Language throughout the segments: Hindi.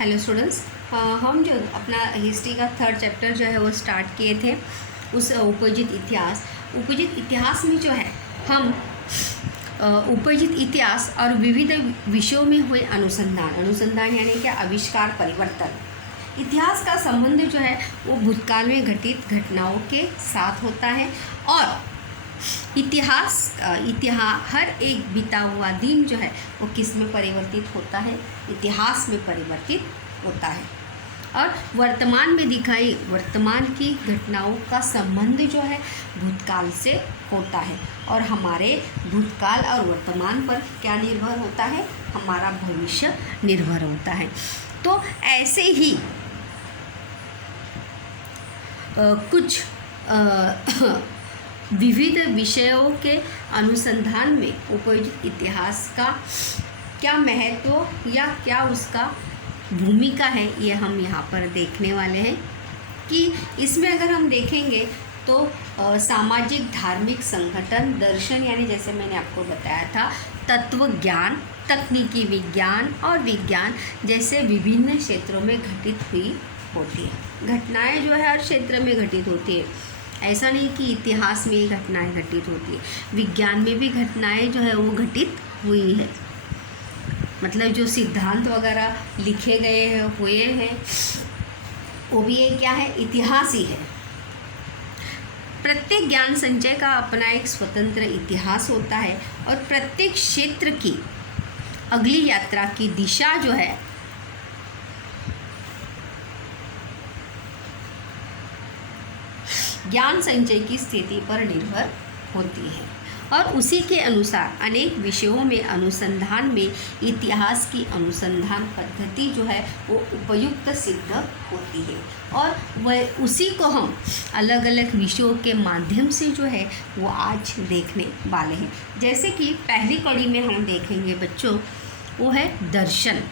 हेलो स्टूडेंट्स, हम जो अपना हिस्ट्री का थर्ड चैप्टर जो है वो स्टार्ट किए थे उस उपयोजित इतिहास में जो है हम उपयोजित इतिहास और विविध विषयों में हुए अनुसंधान यानी क्या आविष्कार परिवर्तन। इतिहास का संबंध जो है वो भूतकाल में घटित घटनाओं के साथ होता है और इतिहास हर एक बीता हुआ दिन जो है वो किस में परिवर्तित होता है, इतिहास में परिवर्तित होता है। और वर्तमान की घटनाओं का संबंध जो है भूतकाल से होता है और हमारे भूतकाल और वर्तमान पर क्या निर्भर होता है, हमारा भविष्य निर्भर होता है। तो ऐसे ही कुछ विविध विषयों के अनुसंधान में उपयोजित इतिहास का क्या महत्व या क्या उसका भूमिका है, ये हम यहाँ पर देखने वाले हैं। कि इसमें अगर हम देखेंगे तो सामाजिक धार्मिक संगठन दर्शन यानी जैसे मैंने आपको बताया था तत्व ज्ञान, तकनीकी विज्ञान और विज्ञान जैसे विभिन्न क्षेत्रों में घटित हुई होती है। घटनाएं जो है हर क्षेत्र में घटित होती है, ऐसा नहीं कि इतिहास में ही घटनाएं घटित होती है, विज्ञान में भी घटनाएं जो है वो घटित हुई है। मतलब जो सिद्धांत वगैरह लिखे गए हुए हैं वो भी ये क्या है, इतिहास ही है। प्रत्येक ज्ञान संचय का अपना एक स्वतंत्र इतिहास होता है और प्रत्येक क्षेत्र की अगली यात्रा की दिशा जो है ज्ञान संचय की स्थिति पर निर्भर होती है और उसी के अनुसार अनेक विषयों में अनुसंधान में इतिहास की अनुसंधान पद्धति जो है वो उपयुक्त सिद्ध होती है और वह उसी को हम अलग अलग विषयों के माध्यम से जो है वो आज देखने वाले हैं। जैसे कि पहली कड़ी में हम देखेंगे बच्चों, वो है दर्शन।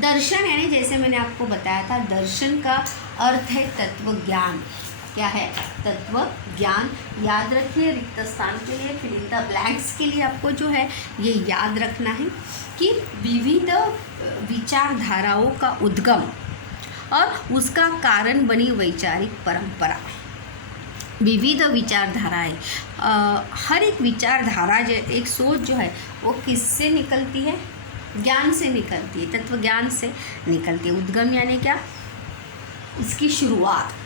दर्शन यानी जैसे मैंने आपको बताया था, दर्शन का अर्थ है तत्व ज्ञान। क्या है? तत्व ज्ञान। याद रखिए, रिक्त स्थान के लिए, फिल इन द ब्लैंक्स के लिए आपको जो है ये याद रखना है कि विविध विचारधाराओं का उद्गम और उसका कारण बनी वैचारिक परंपरा। विविध विचारधाराएं, हर एक विचारधारा एक सोच जो है वो किससे निकलती है? ज्ञान से निकलती है, तत्व ज्ञान से निकलती है। उद्गम यानी क्या? उसकी शुरुआत,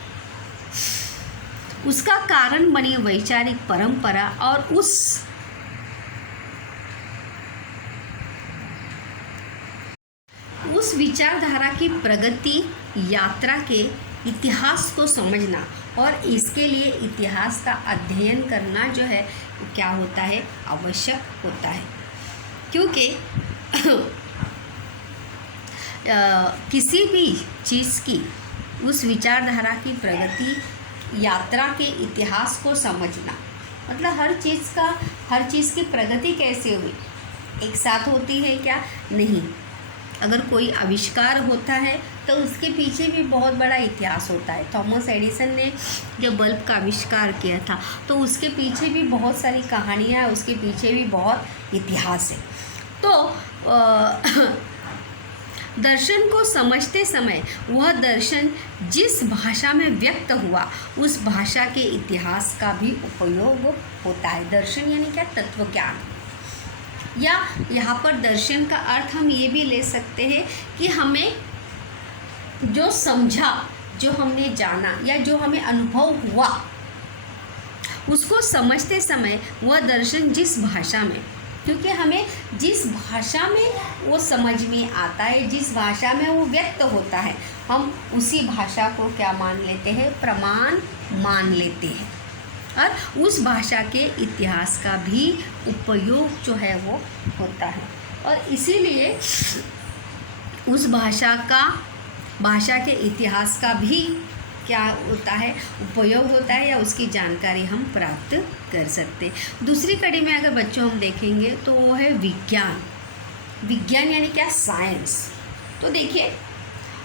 उसका कारण बनी वैचारिक परंपरा और उस विचारधारा की प्रगति यात्रा के इतिहास को समझना और इसके लिए इतिहास का अध्ययन करना जो है क्या होता है, आवश्यक होता है। क्योंकि किसी भी चीज़ की उस विचारधारा की प्रगति यात्रा के इतिहास को समझना मतलब हर चीज़ की प्रगति कैसे हुई, एक साथ होती है क्या? नहीं। अगर कोई आविष्कार होता है तो उसके पीछे भी बहुत बड़ा इतिहास होता है। थॉमस एडिसन ने जब बल्ब का आविष्कार किया था तो उसके पीछे भी बहुत सारी कहानियाँ, उसके पीछे भी बहुत इतिहास है। तो दर्शन को समझते समय वह दर्शन जिस भाषा में व्यक्त हुआ उस भाषा के इतिहास का भी उपयोग होता है। दर्शन यानी क्या? तत्व ज्ञान। या यहाँ पर दर्शन का अर्थ हम ये भी ले सकते हैं कि हमें जो समझा, जो हमने जाना या जो हमें अनुभव हुआ उसको समझते समय वह दर्शन जिस भाषा में, क्योंकि हमें जिस भाषा में वो समझ में आता है, जिस भाषा में वो व्यक्त होता है, हम उसी भाषा को क्या मान लेते हैं? प्रमाण मान लेते हैं और उस भाषा के इतिहास का भी उपयोग जो है वो होता है और इसीलिए उस भाषा के इतिहास का भी क्या होता है, उपयोग होता है या उसकी जानकारी हम प्राप्त कर सकते हैं। दूसरी कड़ी में अगर बच्चों हम देखेंगे तो वो है विज्ञान। विज्ञान यानी क्या? साइंस। तो देखिए,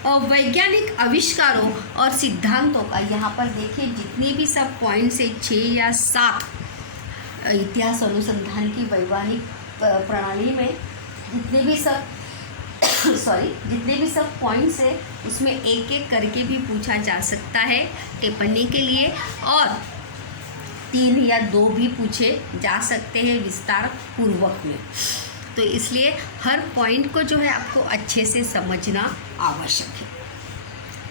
वैज्ञानिक आविष्कारों और सिद्धांतों का यहाँ पर देखिए जितने भी सब पॉइंट्स है 6 या 7 इतिहास अनुसंधान की वैज्ञानिक प्रणाली में जितने भी सब सॉरी, जितने भी सब पॉइंट्स है उसमें एक एक करके भी पूछा जा सकता है टिप्पणी के लिए, और 3 या 2 भी पूछे जा सकते हैं विस्तार पूर्वक में। तो इसलिए हर पॉइंट को जो है आपको अच्छे से समझना आवश्यक है।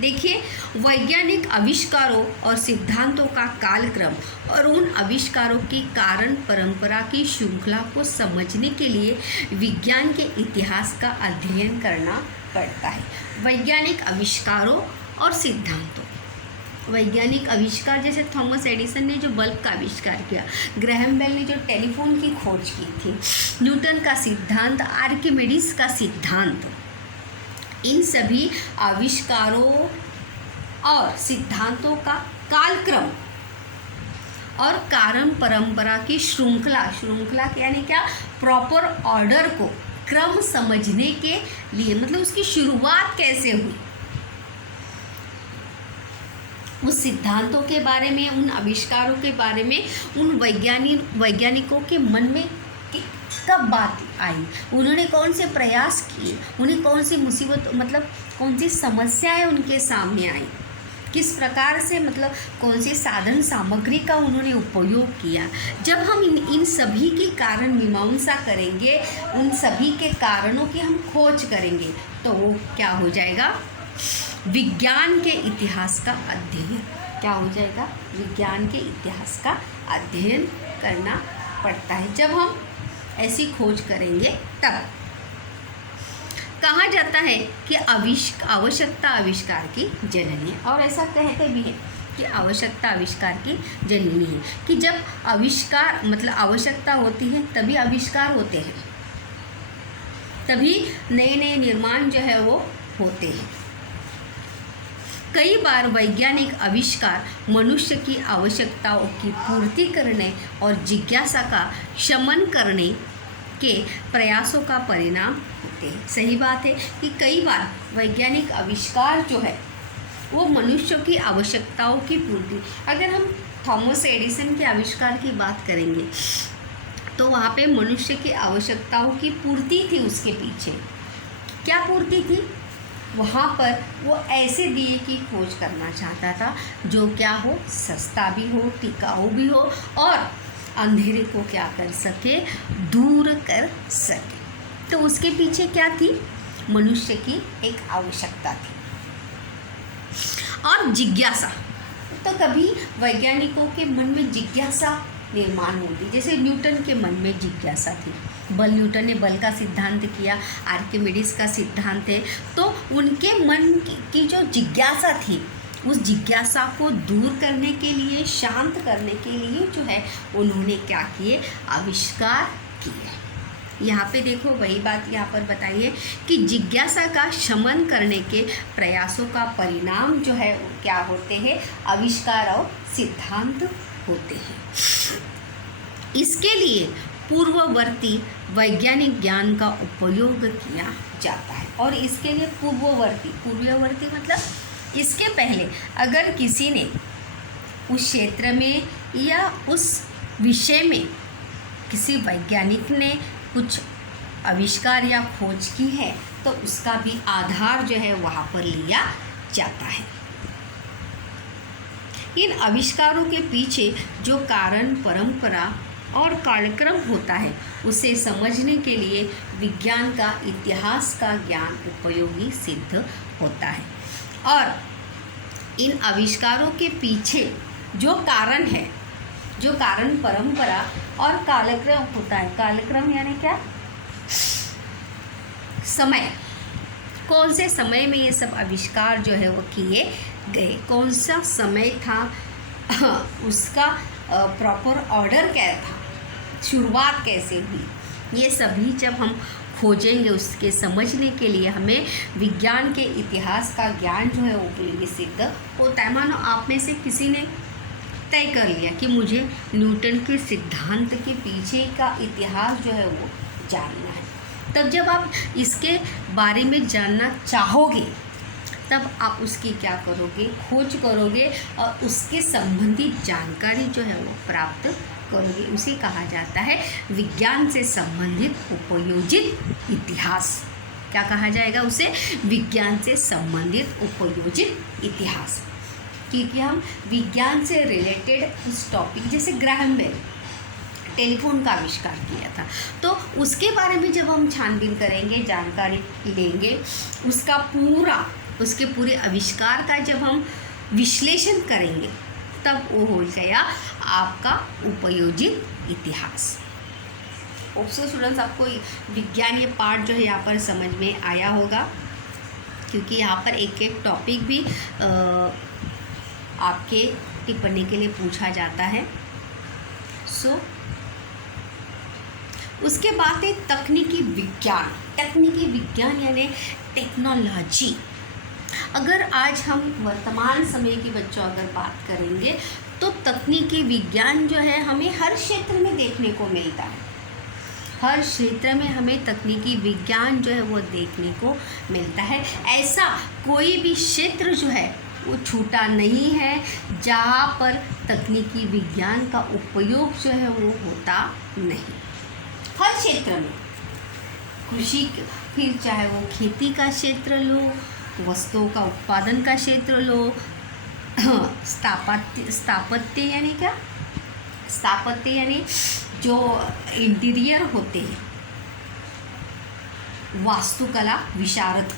देखिए, वैज्ञानिक आविष्कारों और सिद्धांतों का कालक्रम और उन आविष्कारों की कारण परंपरा की श्रृंखला को समझने के लिए विज्ञान के इतिहास का अध्ययन करना पड़ता है। वैज्ञानिक आविष्कारों और सिद्धांतों, वैज्ञानिक आविष्कार जैसे थॉमस एडिसन ने जो बल्ब का आविष्कार किया, ग्रैहम बेल ने जो टेलीफोन की खोज की थी, न्यूटन का सिद्धांत, आर्किमिडीज का सिद्धांत, इन सभी आविष्कारों और सिद्धांतों का कालक्रम और कारण परंपरा की श्रृंखला यानी क्या, प्रॉपर ऑर्डर को, क्रम समझने के लिए, मतलब उसकी शुरुआत कैसे हुई, उस सिद्धांतों के बारे में, उन आविष्कारों के बारे में, उन वैज्ञानिकों के मन में कब बात आई, उन्होंने कौन से प्रयास किए, उन्हें कौन सी मुसीबत, मतलब कौन सी समस्याएं उनके सामने आई, किस प्रकार से, मतलब कौन से साधन सामग्री का उन्होंने उपयोग किया। जब हम इन सभी की कारण मीमांसा करेंगे, उन सभी के कारणों की हम खोज करेंगे, तो वो क्या हो जाएगा, विज्ञान के इतिहास का अध्ययन। क्या हो जाएगा, विज्ञान के इतिहास का अध्ययन करना पड़ता है। जब हम ऐसी खोज करेंगे तब कहा जाता है कि आवश्यकता आविष्कार की जननी है, और ऐसा कहते भी है कि आवश्यकता आविष्कार की जननी है, कि जब आविष्कार, मतलब आवश्यकता होती है तभी आविष्कार होते हैं, तभी नए नए निर्माण जो है वो होते हैं। कई बार वैज्ञानिक आविष्कार मनुष्य की आवश्यकताओं की पूर्ति करने और जिज्ञासा का शमन करने के प्रयासों का परिणाम होते हैं। सही बात है कि कई बार वैज्ञानिक आविष्कार जो है वो मनुष्य की आवश्यकताओं की पूर्ति, अगर हम थॉमस एडिसन के आविष्कार की बात करेंगे तो वहाँ पे मनुष्य की आवश्यकताओं की पूर्ति थी। उसके पीछे क्या पूर्ति थी, वहाँ पर वो ऐसे दिए की खोज करना चाहता था जो क्या हो, सस्ता भी हो, टिकाऊ भी हो और अंधेरे को क्या कर सके, दूर कर सके। तो उसके पीछे क्या थी, मनुष्य की एक आवश्यकता थी। और जिज्ञासा, तो कभी वैज्ञानिकों के मन में जिज्ञासा निर्माण होती, जैसे न्यूटन के मन में जिज्ञासा थी, न्यूटन ने बल का सिद्धांत किया, आर्किमिडीज का सिद्धांत है, तो उनके मन की जो जिज्ञासा थी, उस जिज्ञासा को दूर करने के लिए, शांत करने के लिए जो है उन्होंने क्या किए, आविष्कार किए। यहाँ पे देखो वही बात यहाँ पर बताइए कि जिज्ञासा का शमन करने के प्रयासों का परिणाम जो है क्या होते हैं, आविष्कार और सिद्धांत होते हैं। इसके लिए पूर्ववर्ती वैज्ञानिक ज्ञान का उपयोग किया जाता है। और इसके लिए पूर्ववर्ती मतलब इसके पहले अगर किसी ने उस क्षेत्र में या उस विषय में किसी वैज्ञानिक ने कुछ आविष्कार या खोज की है तो उसका भी आधार जो है वहाँ पर लिया जाता है। इन आविष्कारों के पीछे जो कारण परंपरा और कालक्रम होता है उसे समझने के लिए विज्ञान का इतिहास का ज्ञान उपयोगी सिद्ध होता है। और इन आविष्कारों के पीछे जो कारण है, जो कारण परंपरा और कालक्रम होता है, कालक्रम यानी क्या, समय, कौन से समय में ये सब आविष्कार जो है वो किए गए, कौन सा समय था, उसका प्रॉपर ऑर्डर क्या था, शुरुआत कैसे हुई, ये सभी जब हम खोजेंगे उसके समझने के लिए हमें विज्ञान के इतिहास का ज्ञान जो है उपयोगी सिद्ध होता है। मानो आप में से किसी ने तय कर लिया कि मुझे न्यूटन के सिद्धांत के पीछे का इतिहास जो है वो जानना है, तब जब आप इसके बारे में जानना चाहोगे तब आप उसकी क्या करोगे, खोज करोगे और उसके संबंधित जानकारी जो है वो प्राप्त करोगे। उसे कहा जाता है विज्ञान से संबंधित उपयोजित इतिहास। क्या कहा जाएगा उसे? विज्ञान से संबंधित उपयोजित इतिहास। क्योंकि हम विज्ञान से रिलेटेड उस टॉपिक, जैसे ग्राहम बेल टेलीफोन का आविष्कार किया था, तो उसके बारे में जब हम छानबीन करेंगे, जानकारी लेंगे, उसके पूरे आविष्कार का जब हम विश्लेषण करेंगे, तब वो हो गया आपका उपयोजित इतिहास। ऑप्शन स्टूडेंट्स, आपको विज्ञान ये पार्ट जो है यहाँ पर समझ में आया होगा, क्योंकि यहाँ पर एक एक टॉपिक भी आपके टिप्पणी के लिए पूछा जाता है। उसके बाद है तकनीकी विज्ञान। तकनीकी विज्ञान यानी टेक्नोलॉजी। अगर आज हम वर्तमान समय के बच्चों अगर बात करेंगे, तो तकनीकी विज्ञान जो है हमें हर क्षेत्र में देखने को मिलता है। हर क्षेत्र में हमें तकनीकी विज्ञान जो है वो देखने को मिलता है। ऐसा कोई भी क्षेत्र जो है वो छूटा नहीं है जहाँ पर तकनीकी विज्ञान का उपयोग जो है वो होता नहीं। हर क्षेत्र में, कृषि, फिर चाहे वो खेती का क्षेत्र लो, वस्तुओं का उत्पादन का क्षेत्र लो, स्थापत्य यानी क्या? स्थापत्य यानी जो इंटीरियर होते हैं, वास्तुकला विशारद,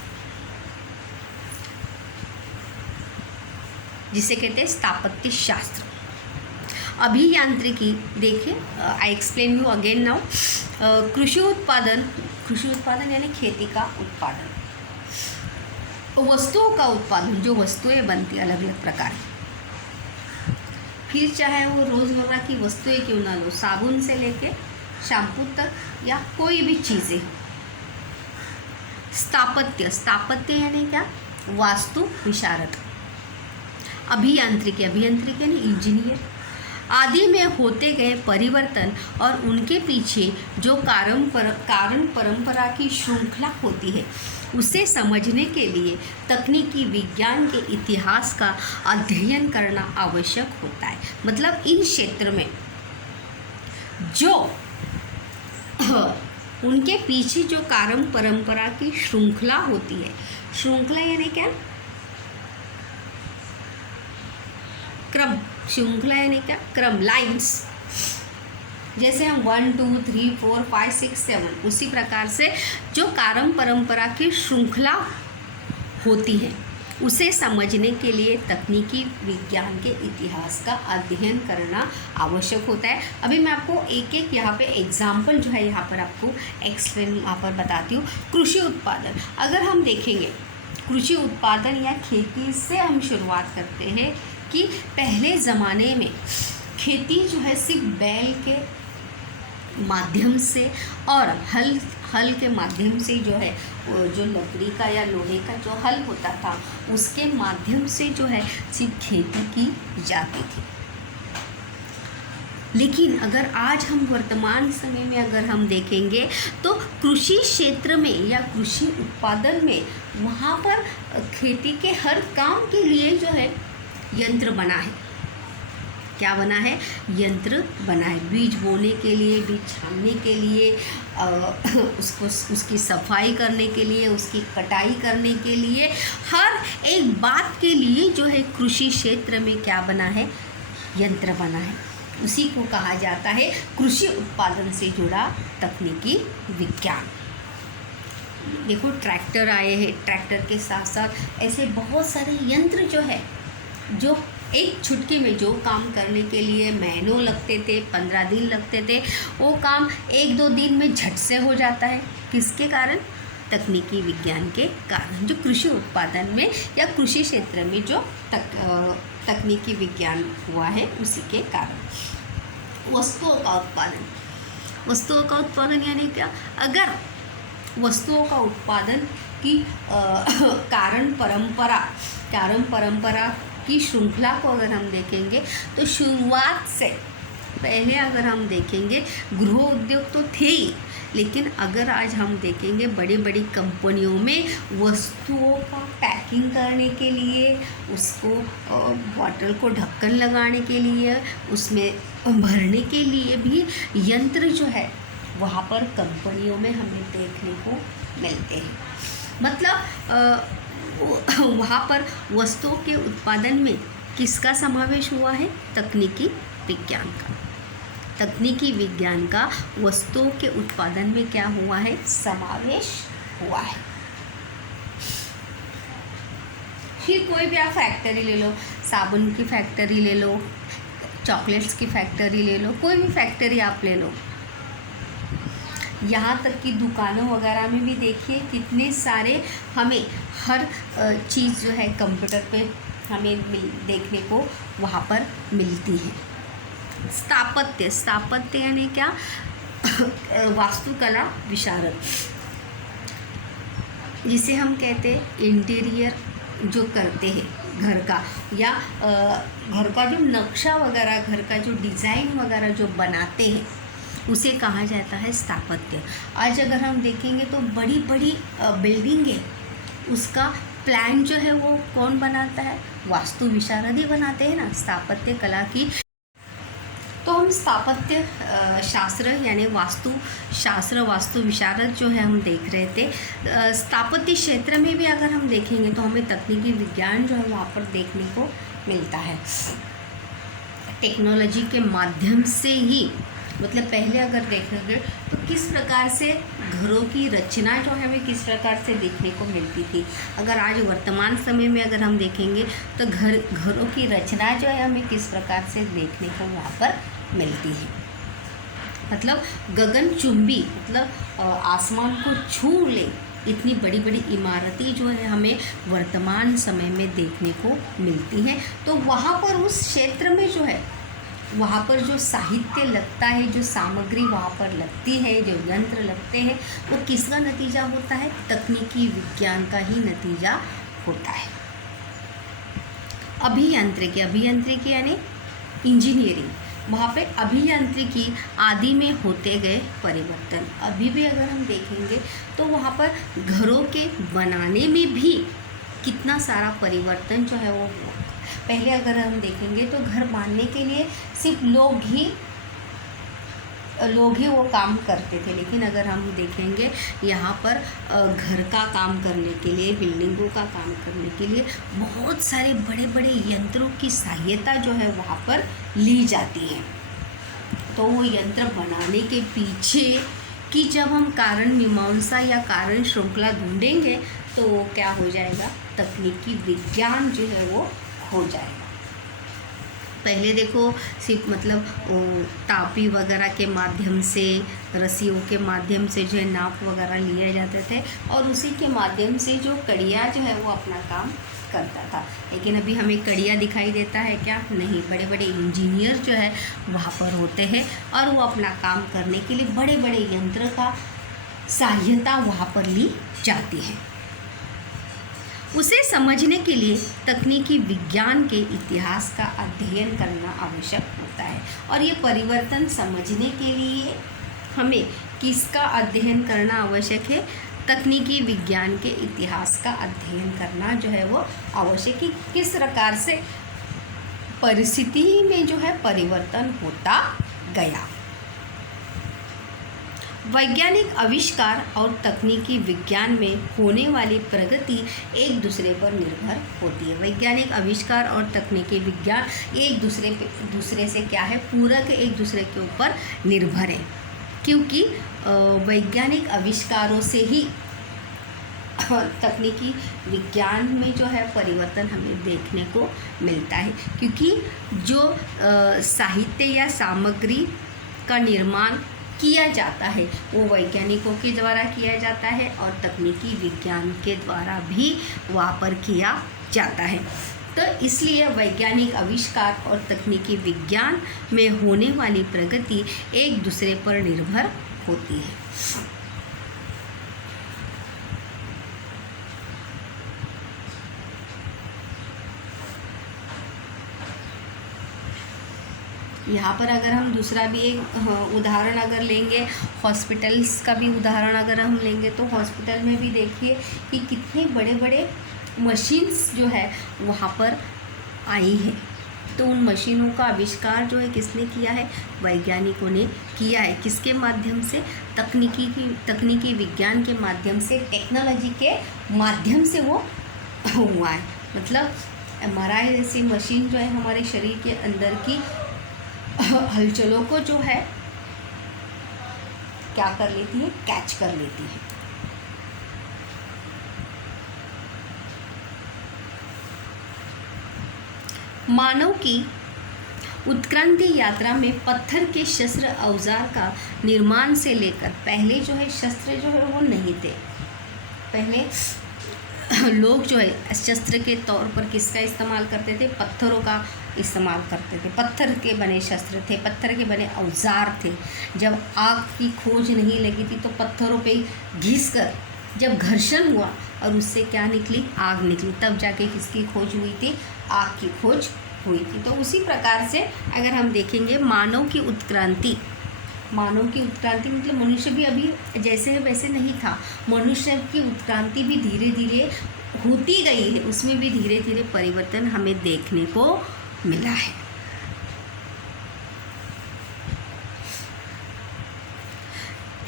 जिसे कहते हैं स्थापत्य शास्त्र। अभियांत्रिकी, देखिए I explain you again now. कृषि उत्पादन यानी खेती का उत्पादन, वस्तुओं का उत्पादन, जो वस्तुएं बनती अलग अलग प्रकार की, फिर चाहे वो रोज़मर्रा की वस्तुएं क्यों ना लो, साबुन से लेके शैम्पू तक या कोई भी चीज़ें। स्थापत्य यानी क्या? वास्तु विशारद। अभियांत्रिकी यानी इंजीनियर। आदि में होते गए परिवर्तन और उनके पीछे जो कारण परंपरा की श्रृंखला होती है, उसे समझने के लिए तकनीकी विज्ञान के इतिहास का अध्ययन करना आवश्यक होता है। मतलब इन क्षेत्र में जो उनके पीछे जो कारण परंपरा की श्रृंखला होती है, श्रृंखला यानी क्या? क्रम। श्रृंखला यानी क्या? क्रम, लाइंस। जैसे हम 1 2 3 4 5 6 7, उसी प्रकार से जो कारण परंपरा की श्रृंखला होती है, उसे समझने के लिए तकनीकी विज्ञान के इतिहास का अध्ययन करना आवश्यक होता है। अभी मैं आपको एक एक यहाँ पे एग्जाम्पल जो है यहाँ पर आपको एक्सप्लेन यहाँ पर बताती हूँ। कृषि उत्पादन, अगर हम देखेंगे कृषि उत्पादन या खेती से हम शुरुआत करते हैं कि पहले ज़माने में खेती जो है सिर्फ बैल के माध्यम से और हल के माध्यम से जो है, जो लकड़ी का या लोहे का जो हल होता था, उसके माध्यम से जो है सिर्फ खेती की जाती थी। लेकिन अगर आज हम वर्तमान समय में अगर हम देखेंगे, तो कृषि क्षेत्र में या कृषि उत्पादन में वहाँ पर खेती के हर काम के लिए जो है यंत्र बना है। क्या बना है? यंत्र बना है। बीज बोने के लिए, बीज छानने के लिए, उसकी सफाई करने के लिए, उसकी कटाई करने के लिए, हर एक बात के लिए जो है कृषि क्षेत्र में क्या बना है? यंत्र बना है। उसी को कहा जाता है कृषि उत्पादन से जुड़ा तकनीकी विज्ञान। देखो ट्रैक्टर आए हैं, ट्रैक्टर के साथ साथ ऐसे बहुत सारे यंत्र जो है, जो एक छुटकी में जो काम करने के लिए महीनों लगते थे, 15 दिन लगते थे, वो काम 1-2 दिन में झट से हो जाता है। किसके कारण? तकनीकी विज्ञान के कारण। जो कृषि उत्पादन में या कृषि क्षेत्र में जो तकनीकी विज्ञान हुआ है, उसी के कारण। वस्तुओं का उत्पादन यानी क्या? अगर वस्तुओं का उत्पादन की कारण परंपरा की श्रृंखला को अगर हम देखेंगे, तो शुरुआत से पहले अगर हम देखेंगे गृह उद्योग तो थे ही, लेकिन अगर आज हम देखेंगे बड़ी बड़ी कंपनियों में वस्तुओं का पैकिंग करने के लिए, उसको बॉटल को ढक्कन लगाने के लिए, उसमें भरने के लिए भी यंत्र जो है वहाँ पर कंपनियों में हमें देखने को मिलते हैं। मतलब वहाँ पर वस्तुओं के उत्पादन में किसका समावेश हुआ है? तकनीकी विज्ञान का। तकनीकी विज्ञान का वस्तुओं के उत्पादन में क्या हुआ है? समावेश हुआ है। फिर कोई भी आप फैक्ट्री ले लो, साबुन की फैक्ट्री ले लो, चॉकलेट्स की फैक्ट्री ले लो, कोई भी फैक्ट्री आप ले लो, यहाँ तक कि दुकानों वगैरह में भी देखिए कितने सारे हमें हर चीज़ जो है कंप्यूटर पे हमें देखने को वहाँ पर मिलती है। स्थापत्य यानी क्या? वास्तुकला विशारद, जिसे हम कहते हैं इंटीरियर जो करते हैं घर का, या घर का जो नक्शा वगैरह, घर का जो डिज़ाइन वगैरह जो बनाते हैं, उसे कहा जाता है स्थापत्य। आज अगर हम देखेंगे तो बड़ी बड़ी बिल्डिंग है, उसका प्लान जो है वो कौन बनाता है? वास्तु विशारद ही बनाते हैं ना, स्थापत्य कला की। तो हम स्थापत्य शास्त्र यानी वास्तु शास्त्र, वास्तु विशारद जो है हम देख रहे थे। स्थापत्य क्षेत्र में भी अगर हम देखेंगे तो हमें तकनीकी विज्ञान जो है वहाँ पर देखने को मिलता है। टेक्नोलॉजी के माध्यम से ही, मतलब पहले अगर देखेंगे तो किस प्रकार से घरों की रचना जो है हमें किस प्रकार से देखने को मिलती थी। अगर आज वर्तमान समय में अगर हम देखेंगे तो घरों की रचना जो है हमें किस प्रकार से देखने को वहाँ पर मिलती है। मतलब गगनचुंबी, मतलब आसमान को छू ले इतनी बड़ी बड़ी इमारतें जो है हमें वर्तमान समय में देखने को मिलती हैं। तो वहाँ पर उस क्षेत्र में जो है वहाँ पर जो साहित्य लगता है, जो सामग्री वहाँ पर लगती है, जो यंत्र लगते हैं, वो किसका नतीजा होता है? तकनीकी विज्ञान का ही नतीजा होता है। अभियांत्रिकी यानी इंजीनियरिंग, वहाँ पे अभियांत्रिकी आदि में होते गए परिवर्तन। अभी भी अगर हम देखेंगे तो वहाँ पर घरों के बनाने में भी कितना सारा परिवर्तन जो है वो हुआ। पहले अगर हम देखेंगे तो घर बांधने के लिए सिर्फ लोग ही वो काम करते थे, लेकिन अगर हम देखेंगे यहाँ पर घर का काम करने के लिए, बिल्डिंगों का काम करने के लिए बहुत सारे बड़े बड़े यंत्रों की सहायता जो है वहाँ पर ली जाती है। तो वो यंत्र बनाने के पीछे की जब हम कारण मीमांसा या कारण श्रृंखला ढूंढेंगे तो वो क्या हो जाएगा? तकनीकी विज्ञान जो है वो हो जाएगा। पहले देखो सिर्फ मतलब टापी वगैरह के माध्यम से, रस्सियों के माध्यम से जो है नाप वगैरह लिए जाते थे, और उसी के माध्यम से जो कड़िया जो है वो अपना काम करता था। लेकिन अभी हमें कड़िया दिखाई देता है क्या? नहीं। बड़े बड़े इंजीनियर जो है वहाँ पर होते हैं और वो अपना काम करने के लिए बड़े बड़े यंत्र का सहायता वहाँ पर ली जाती है। उसे समझने के लिए तकनीकी विज्ञान के इतिहास का अध्ययन करना आवश्यक होता है। और ये परिवर्तन समझने के लिए हमें किसका अध्ययन करना आवश्यक है? तकनीकी विज्ञान के इतिहास का अध्ययन करना जो है वो आवश्यक है। किस प्रकार से परिस्थिति में जो है परिवर्तन होता गया। वैज्ञानिक आविष्कार और तकनीकी विज्ञान में होने वाली प्रगति एक दूसरे पर निर्भर होती है। वैज्ञानिक आविष्कार और तकनीकी विज्ञान एक दूसरे से क्या है? पूरक, एक दूसरे के ऊपर निर्भर है, क्योंकि वैज्ञानिक आविष्कारों से ही तकनीकी विज्ञान में जो है परिवर्तन हमें देखने को मिलता है। क्योंकि जो साहित्य या सामग्री का निर्माण किया जाता है वो वैज्ञानिकों के द्वारा किया जाता है और तकनीकी विज्ञान के द्वारा भी वहाँ पर किया जाता है। तो इसलिए वैज्ञानिक आविष्कार और तकनीकी विज्ञान में होने वाली प्रगति एक दूसरे पर निर्भर होती है। यहाँ पर अगर हम दूसरा भी एक उदाहरण अगर लेंगे, हॉस्पिटल्स का भी उदाहरण अगर हम लेंगे तो हॉस्पिटल में भी देखिए कि कितने बड़े बड़े मशीन्स जो है वहाँ पर आई है। तो उन मशीनों का आविष्कार जो है किसने किया है? वैज्ञानिकों ने किया है। किसके माध्यम से? तकनीकी विज्ञान के माध्यम से, टेक्नोलॉजी के माध्यम से वो हुआ है। मतलब MRI जैसी मशीन जो है हमारे शरीर के अंदर की हलचलों को जो है क्या कर लेती है? कैच कर लेती है। मानव की उत्क्रांति यात्रा में पत्थर के शस्त्र औजार का निर्माण से लेकर, पहले जो है शस्त्र जो है वो नहीं थे। पहले लोग जो है शस्त्र के तौर पर किसका इस्तेमाल करते थे? पत्थरों का इस्तेमाल करते थे। पत्थर के बने शस्त्र थे, पत्थर के बने औजार थे। जब आग की खोज नहीं लगी थी तो पत्थरों पे घिस कर जब घर्षण हुआ और उससे क्या निकली? आग निकली। तब जाके किसकी खोज हुई थी? आग की खोज हुई थी। तो उसी प्रकार से अगर हम देखेंगे मानव की उत्क्रांति मतलब मनुष्य भी अभी जैसे है वैसे नहीं था। मनुष्य की उत्क्रांति भी धीरे धीरे होती गई है, उसमें भी धीरे धीरे परिवर्तन हमें देखने को मिला है।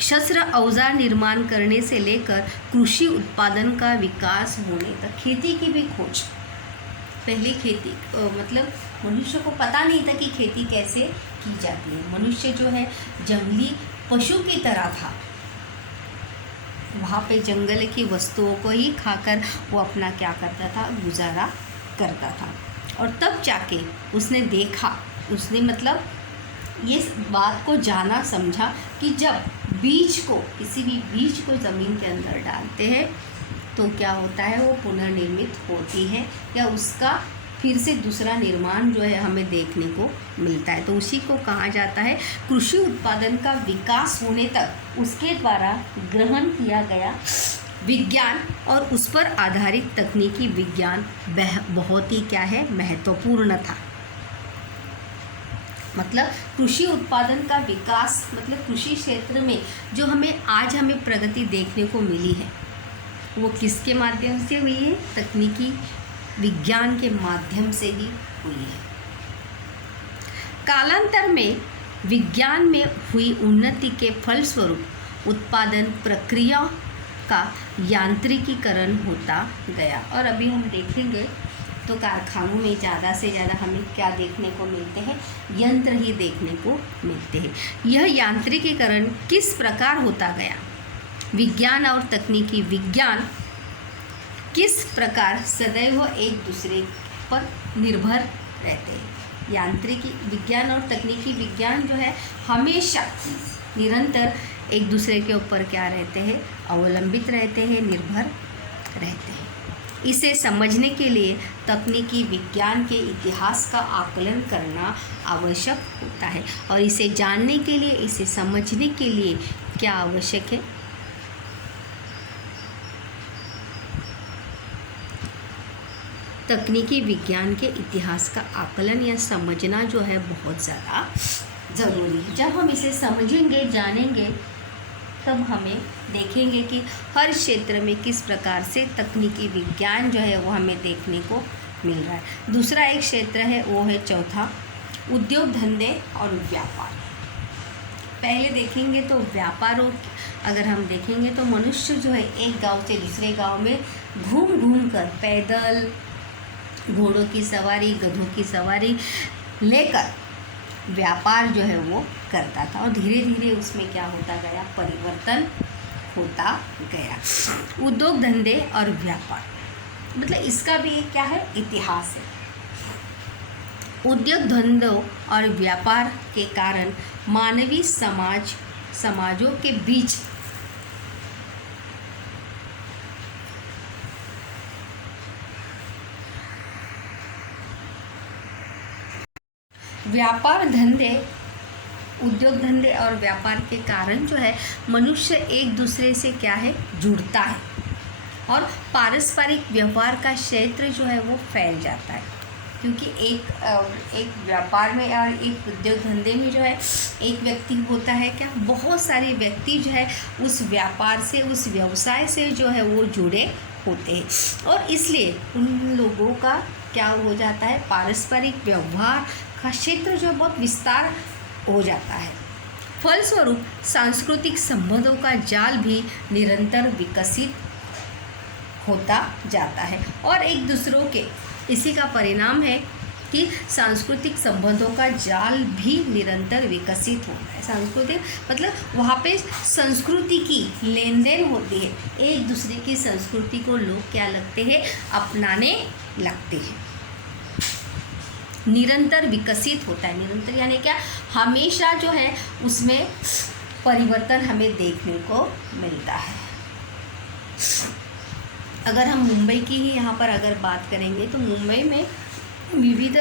शस्त्र औजार निर्माण करने से लेकर कृषि उत्पादन का विकास होने तक, खेती की भी खोज। पहले खेती मतलब मनुष्य को पता नहीं था कि खेती कैसे की जाती है। मनुष्य जो है जंगली पशु की तरह था, वहाँ पे जंगल की वस्तुओं को ही खाकर वो अपना क्या करता था? गुजारा करता था। और तब जाके उसने देखा, उसने मतलब ये बात को जाना समझा कि जब बीज को, किसी भी बीज को ज़मीन के अंदर डालते हैं तो क्या होता है? वो पुनर्निर्मित होती है या उसका फिर से दूसरा निर्माण जो है हमें देखने को मिलता है। तो उसी को कहा जाता है कृषि उत्पादन का विकास होने तक उसके द्वारा ग्रहण किया गया विज्ञान और उस पर आधारित तकनीकी विज्ञान बहुत ही क्या है? महत्वपूर्ण था। मतलब कृषि उत्पादन का विकास मतलब कृषि क्षेत्र में जो आज हमें प्रगति देखने को मिली है वो किसके माध्यम से हुई है? तकनीकी विज्ञान के माध्यम से ही हुई है। कालांतर में विज्ञान में हुई उन्नति के फलस्वरूप उत्पादन प्रक्रिया का यांत्रिकीकरण होता गया। और अभी हम देखेंगे तो कारखानों में ज़्यादा से ज़्यादा हमें क्या देखने को मिलते हैं? यंत्र ही देखने को मिलते हैं। यह यांत्रिकीकरण किस प्रकार होता गया? विज्ञान और तकनीकी विज्ञान किस प्रकार सदैव एक दूसरे पर निर्भर रहते हैं? यांत्रिकी विज्ञान और तकनीकी विज्ञान जो है हमेशा निरंतर एक दूसरे के ऊपर क्या रहते हैं? अवलंबित रहते हैं, निर्भर रहते हैं। इसे समझने के लिए तकनीकी विज्ञान के इतिहास का आकलन करना आवश्यक होता है। और इसे जानने के लिए, इसे समझने के लिए क्या आवश्यक है? तकनीकी विज्ञान के इतिहास का आकलन या समझना जो है बहुत ज़्यादा ज़रूरी है। जब हम इसे समझेंगे, जानेंगे, तब हमें देखेंगे कि हर क्षेत्र में किस प्रकार से तकनीकी विज्ञान जो है वो हमें देखने को मिल रहा है। दूसरा एक क्षेत्र है वो है चौथा, उद्योग धंधे और व्यापार। पहले देखेंगे तो व्यापारों अगर हम देखेंगे तो मनुष्य जो है एक गांव से दूसरे गांव में घूम घूम कर पैदल, घोड़ों की सवारी, गधों की सवारी लेकर व्यापार जो है वो करता था। और धीरे धीरे उसमें क्या होता गया? परिवर्तन होता गया। उद्योग धंधे और व्यापार मतलब इसका भी एक क्या है? इतिहास है। उद्योग धंधों और व्यापार के कारण मानवीय समाजों के बीच उद्योग धंधे और व्यापार के कारण जो है मनुष्य एक दूसरे से क्या है? जुड़ता है और पारस्परिक व्यवहार का क्षेत्र जो है वो फैल जाता है। क्योंकि एक व्यापार में और एक उद्योग धंधे में जो है एक व्यक्ति होता है क्या? बहुत सारे व्यक्ति जो है उस व्यापार से, उस व्यवसाय से जो है वो जुड़े होते हैं और इसलिए उन लोगों का क्या हो जाता है, पारस्परिक व्यवहार का क्षेत्र जो बहुत विस्तार हो जाता है। फलस्वरूप सांस्कृतिक संबंधों का जाल भी निरंतर विकसित होता जाता है और एक दूसरों के, इसी का परिणाम है कि सांस्कृतिक संबंधों का जाल भी निरंतर विकसित होता है। सांस्कृतिक मतलब वहाँ पे संस्कृति की लेन देन होती है, एक दूसरे की संस्कृति को लोग क्या लगते हैं, अपनाने लगते हैं। निरंतर विकसित होता है, निरंतर यानी क्या, हमेशा जो है उसमें परिवर्तन हमें देखने को मिलता है। अगर हम मुंबई की ही यहाँ पर अगर बात करेंगे तो मुंबई में विविध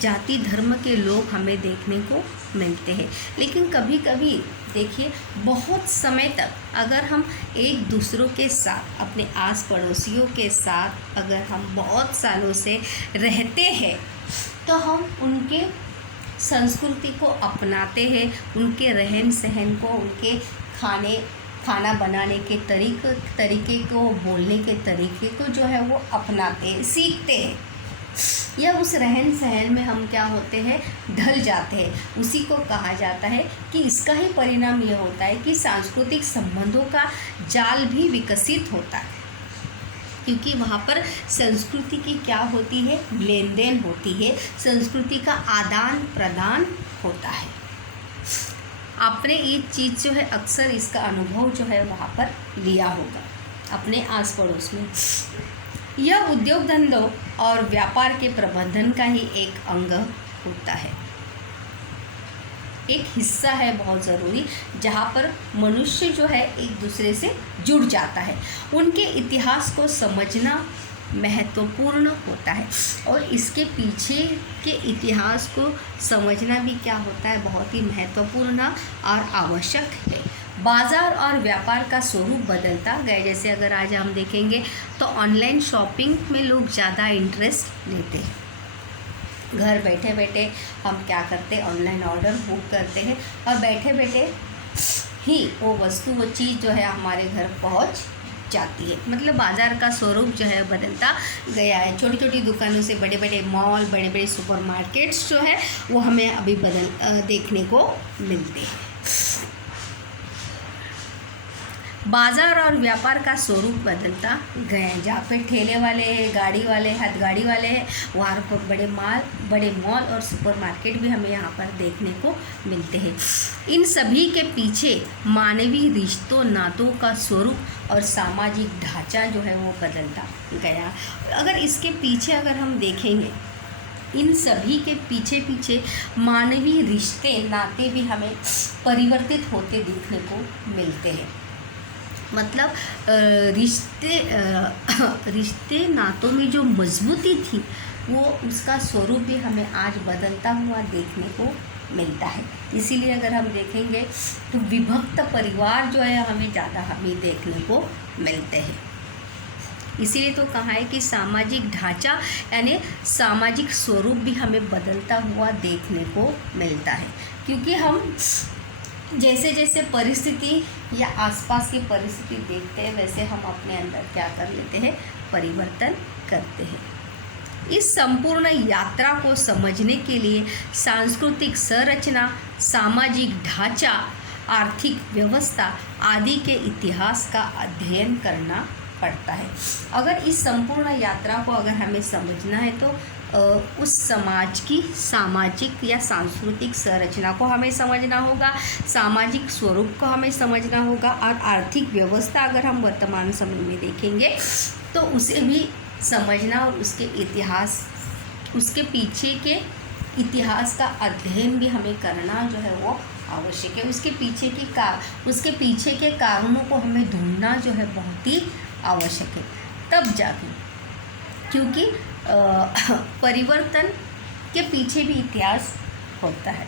जाति धर्म के लोग हमें देखने को मिलते हैं, लेकिन कभी कभी देखिए बहुत समय तक अगर हम एक दूसरों के साथ, अपने आस पड़ोसियों के साथ अगर हम बहुत सालों से रहते हैं तो हम उनके संस्कृति को अपनाते हैं, उनके रहन सहन को, उनके खाना बनाने के तरीके को, बोलने के तरीके को जो है वो अपनाते हैं, सीखते हैं, या उस रहन सहन में हम क्या होते हैं, ढल जाते हैं। उसी को कहा जाता है कि इसका ही परिणाम ये होता है कि सांस्कृतिक संबंधों का जाल भी विकसित होता है, क्योंकि वहाँ पर संस्कृति की क्या होती है, लेन देन होती है, संस्कृति का आदान प्रदान होता है। आपने ये चीज़ जो है अक्सर इसका अनुभव जो है वहाँ पर लिया होगा अपने आस पड़ोस में। यह उद्योग धंधों और व्यापार के प्रबंधन का ही एक अंग होता है, एक हिस्सा है बहुत ज़रूरी, जहाँ पर मनुष्य जो है एक दूसरे से जुड़ जाता है। उनके इतिहास को समझना महत्वपूर्ण होता है और इसके पीछे के इतिहास को समझना भी क्या होता है, बहुत ही महत्वपूर्ण और आवश्यक है। बाज़ार और व्यापार का स्वरूप बदलता गया, जैसे अगर आज हम देखेंगे तो ऑनलाइन शॉपिंग में लोग ज़्यादा इंटरेस्ट लेते हैं। घर बैठे बैठे हम क्या करते हैं, ऑनलाइन ऑर्डर बुक करते हैं और बैठे बैठे ही वो वस्तु, वो चीज़ जो है हमारे घर पहुंच जाती है। मतलब बाज़ार का स्वरूप जो है बदलता गया है। छोटी छोटी दुकानों से बड़े बड़े मॉल, बड़े बड़े सुपरमार्केट्स जो है वो हमें अभी देखने को मिलते हैं। बाज़ार और व्यापार का स्वरूप बदलता गया है। जहाँ पे ठेले वाले हैं, गाड़ी वाले, हथगाड़ी वाले हैं, वहाँ पर बड़े मॉल और सुपरमार्केट भी हमें यहाँ पर देखने को मिलते हैं। इन सभी के पीछे मानवीय रिश्तों, नातों का स्वरूप और सामाजिक ढांचा जो है वो बदलता गया। अगर इसके पीछे अगर हम देखेंगे, इन सभी के पीछे मानवीय रिश्ते, नाते भी हमें परिवर्तित होते देखने को मिलते हैं। मतलब रिश्ते नातों में जो मजबूती थी वो, उसका स्वरूप भी हमें आज बदलता हुआ देखने को मिलता है। इसीलिए अगर हम देखेंगे तो विभक्त परिवार जो है हमें देखने को मिलते हैं। इसीलिए तो कहा है कि सामाजिक ढांचा यानी सामाजिक स्वरूप भी हमें बदलता हुआ देखने को मिलता है, क्योंकि हम जैसे जैसे परिस्थिति या आसपास की परिस्थिति देखते हैं वैसे हम अपने अंदर क्या कर लेते हैं, परिवर्तन करते हैं। इस संपूर्ण यात्रा को समझने के लिए सांस्कृतिक संरचना, सामाजिक ढांचा, आर्थिक व्यवस्था आदि के इतिहास का अध्ययन करना पड़ता है। अगर इस संपूर्ण यात्रा को अगर हमें समझना है तो उस समाज की सामाजिक या सांस्कृतिक संरचना को हमें समझना होगा, सामाजिक स्वरूप को हमें समझना होगा और आर्थिक व्यवस्था अगर हम वर्तमान समय में देखेंगे तो उसे भी समझना और उसके इतिहास, उसके पीछे के इतिहास का अध्ययन भी हमें करना जो है वो आवश्यक है। उसके पीछे के कारणों को हमें ढूंढना जो है बहुत ही आवश्यक है, तब जाके, क्योंकि परिवर्तन के पीछे भी इतिहास होता है।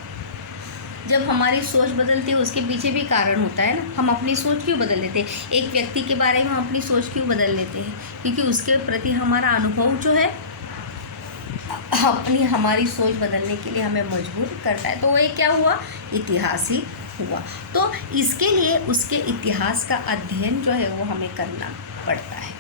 जब हमारी सोच बदलती है उसके पीछे भी कारण होता है ना। हम अपनी सोच क्यों बदल लेते हैं, एक व्यक्ति के बारे में हम अपनी सोच क्यों बदल लेते हैं, क्योंकि उसके प्रति हमारा अनुभव जो है हमारी सोच बदलने के लिए हमें मजबूर करता है। तो वो क्या हुआ, इतिहास ही हुआ। तो इसके लिए उसके इतिहास का अध्ययन जो है वो हमें करना पड़ता है।